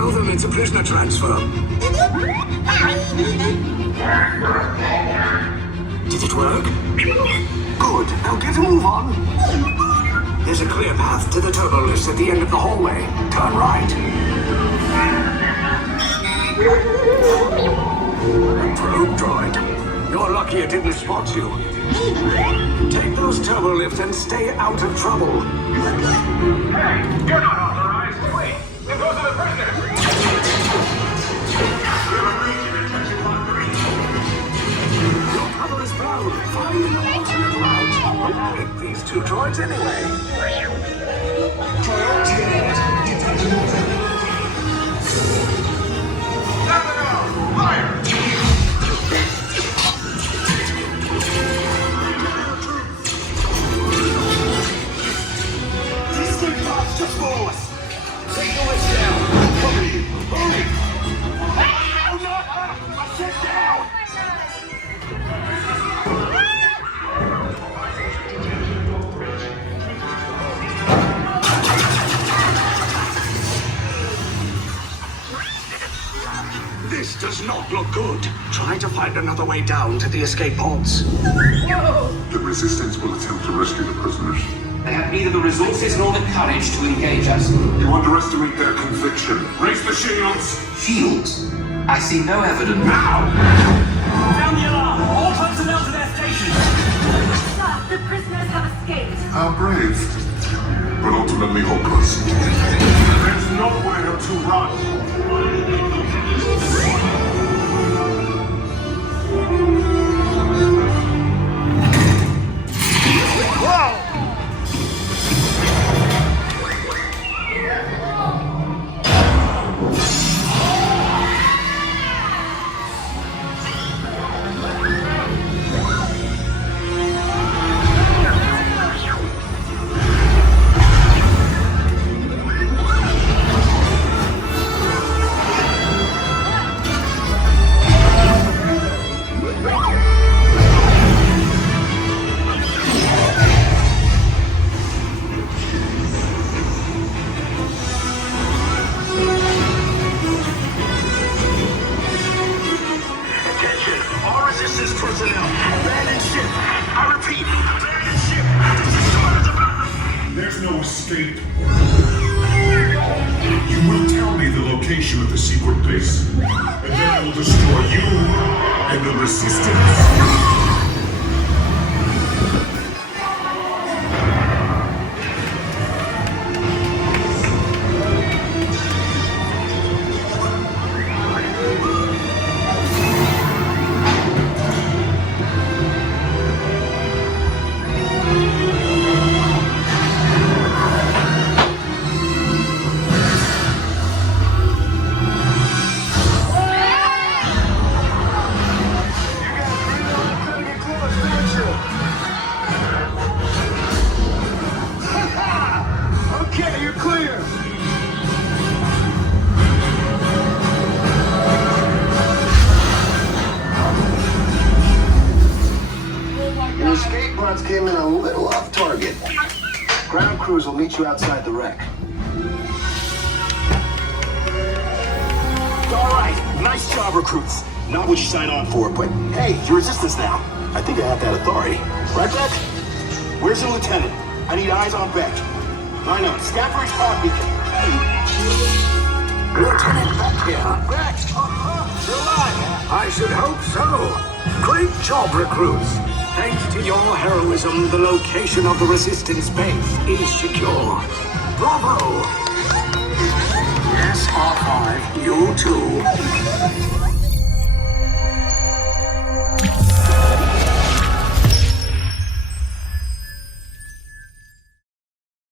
Tell them it's a prisoner transfer. Did it work? Good. Now get a move on. There's a clear path to the turbo lifts at the end of the hallway. Turn right. Probe droid. You're lucky it didn't spot you. Take those turbo lifts and stay out of trouble. Hey, you're not authorized. Wait, it goes to the prisoner. We have a breach in detection block 3. Your cover is blown. Find an alternate route. Pick these two droids anyway. Fire! Just follow us. Take the lights down. Cover you. Hurry. Oh, no. Sit down. This does not look good. Try to find another way down to the escape pods. The Resistance will attempt to rescue the prisoners. They have neither the resources nor the courage to engage us. You underestimate their conviction. Raise the shields! Shields? I see no evidence. Now! Sound the alarm! All personnel to their stations! Sir, the prisoners have escaped. How brave, but ultimately hopeless. There's nowhere to run! There's no escape. You will tell me the location of the secret base, and then I will destroy you and the Resistance. Came in a little off target. Ground crews will meet you outside the wreck. All right, nice job, recruits. Not what you signed on for, but hey, you're Resistance now. I think I have that authority. Right, Beck? Where's the lieutenant? I need eyes on Beck. Line up, scan for his pod beacon. Lieutenant Beck here. Beck! You're alive! I should hope so. Great job, recruits. Thanks to your heroism, the location of the Resistance base is secure. Bravo! Yes, R5.